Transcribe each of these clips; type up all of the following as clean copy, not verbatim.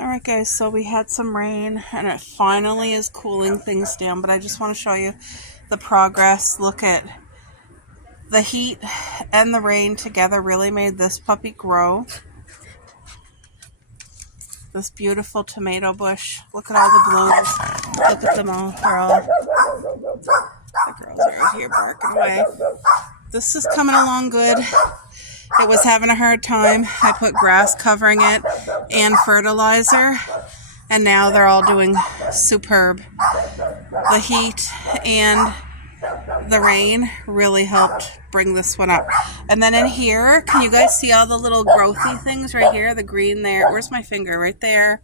Alright guys, so we had some rain and it finally is cooling things down, but I just want to show you the progress. Look at the heat and the rain together really made this puppy grow. This beautiful tomato bush. Look at all the blooms. Look at them all. They're all, the girls are out here barking away. This is coming along good. It was having a hard time. I put grass covering it and fertilizer, and now they're all doing superb. The heat and the rain really helped bring this one up. And then in here, can you guys see all the little growthy things right here? The green there. Where's my finger? Right there,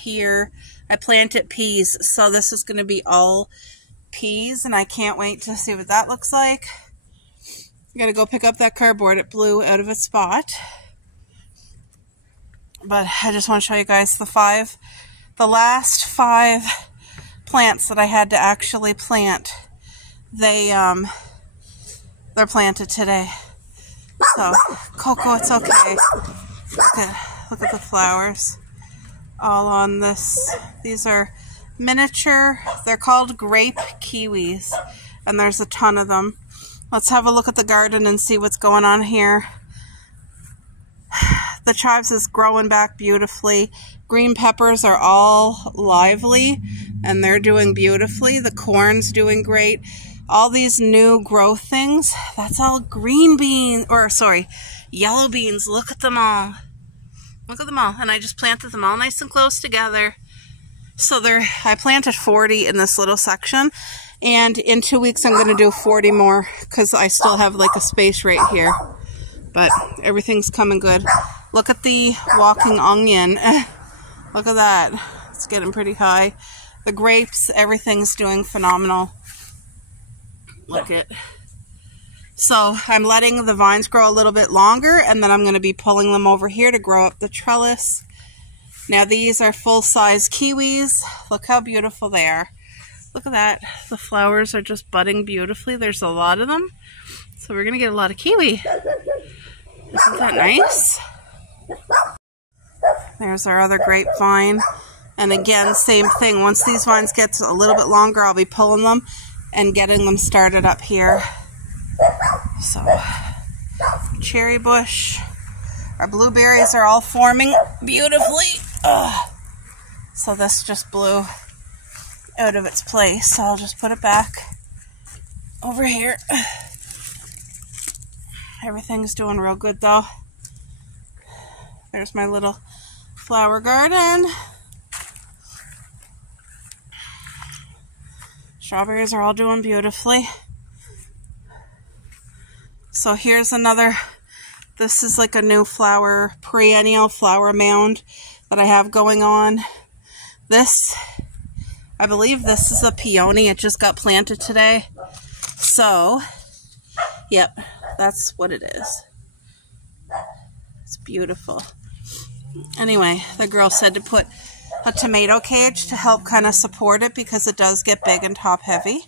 here. I planted peas, so this is going to be all peas, and I can't wait to see what that looks like. I gotta go pick up that cardboard. It blew out of its spot. But I just want to show you guys the last 5 plants that I had to actually plant. They're planted today. So, Coco, it's okay. Look at the flowers. All on this. These are miniature. They're called grape kiwis. And there's a ton of them. Let's have a look at the garden and see what's going on here. The chives is growing back beautifully. Green peppers are all lively and they're doing beautifully. The corn's doing great. All these new growth things, that's all green beans, or sorry, yellow beans. Look at them all. Look at them all. And I just planted them all nice and close together. So I planted 40 in this little section. And in 2 weeks, I'm going to do 40 more because I still have like a space right here. But everything's coming good. Look at the walking onion. Look at that. It's getting pretty high. The grapes, everything's doing phenomenal. Look at. So I'm letting the vines grow a little bit longer, and then I'm going to be pulling them over here to grow up the trellis. Now these are full-size kiwis. Look how beautiful they are. Look at that. The flowers are just budding beautifully. There's a lot of them. So we're going to get a lot of kiwi. Isn't that nice? There's our other grapevine. And again, same thing. Once these vines get a little bit longer, I'll be pulling them and getting them started up here. So, cherry bush. Our blueberries are all forming beautifully. Ugh. So this just blew out of its place, so I'll just put it back over here. Everything's doing real good though. There's my little flower garden. Strawberries are all doing beautifully. So here's another, this is like a new flower, perennial flower mound that I have going on. This, I believe this is a peony. It just got planted today. So, yep, that's what it is. It's beautiful. Anyway, the girl said to put a tomato cage to help kind of support it because it does get big and top heavy.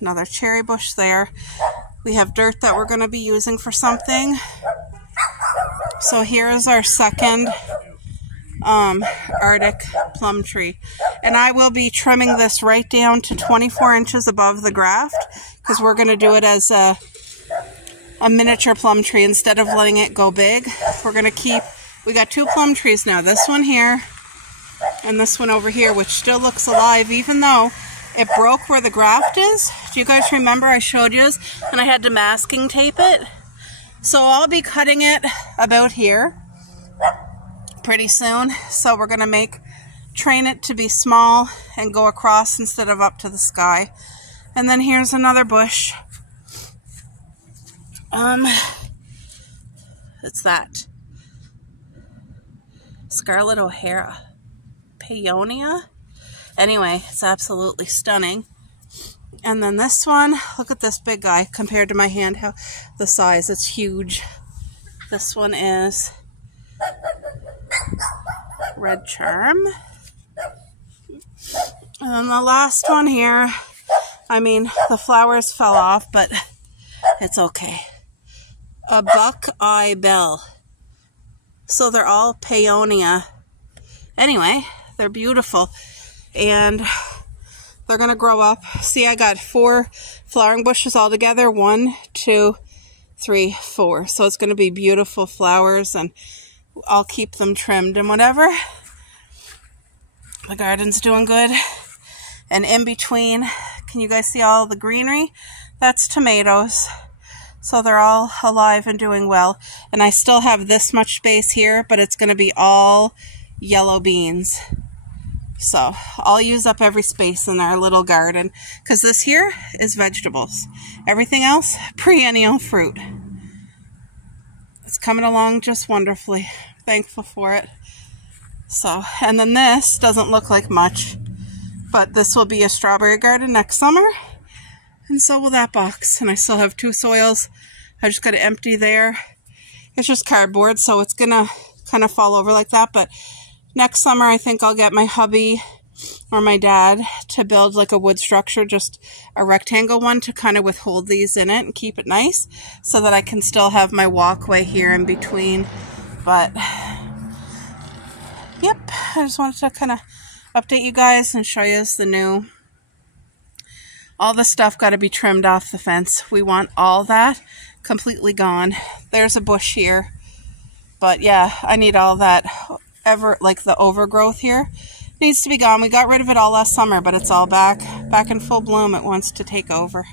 Another cherry bush there. We have dirt that we're going to be using for something. So here's our second Arctic plum tree, and I will be trimming this right down to 24 inches above the graft because we're going to do it as a miniature plum tree instead of letting it go big. We're going to keep, we got 2 plum trees now, this one here and this one over here, which still looks alive even though it broke where the graft is. Do you guys remember I showed you and I had to masking tape it? So I'll be cutting it about here pretty soon. So we're going to train it to be small and go across instead of up to the sky. And then here's another bush. It's that Scarlet O'Hara Peonia. Anyway, it's absolutely stunning. And then this one, look at this big guy compared to my hand, how the size, it's huge. This one is Red Charm. And then the last one here, I mean, the flowers fell off, but it's okay. A Buckeye Bell. So they're all peonia. Anyway, they're beautiful. And they're going to grow up. See, I got 4 flowering bushes all together. 1, 2, 3, 4. So it's going to be beautiful flowers, and I'll keep them trimmed and whatever. The garden's doing good. And in between, can you guys see all the greenery? That's tomatoes. So they're all alive and doing well. And I still have this much space here, but it's going to be all yellow beans. So I'll use up every space in our little garden, because this here is vegetables. Everything else, perennial fruit. It's coming along just wonderfully. Thankful for it. So, and then this doesn't look like much, but this will be a strawberry garden next summer. And so will that box. And I still have 2 soils. I just got to empty there. It's just cardboard, so it's going to kind of fall over like that. But next summer, I think I'll get my hubby or my dad to build like a wood structure, just a rectangle one to kind of withhold these in it and keep it nice, so that I can still have my walkway here in between. But, yep, I just wanted to kind of update you guys and show you the new. All the stuff got to be trimmed off the fence. We want all that completely gone. There's a bush here. But yeah, I need all that like the overgrowth here needs to be gone. We got rid of it all last summer, but it's all back in full bloom. It wants to take over.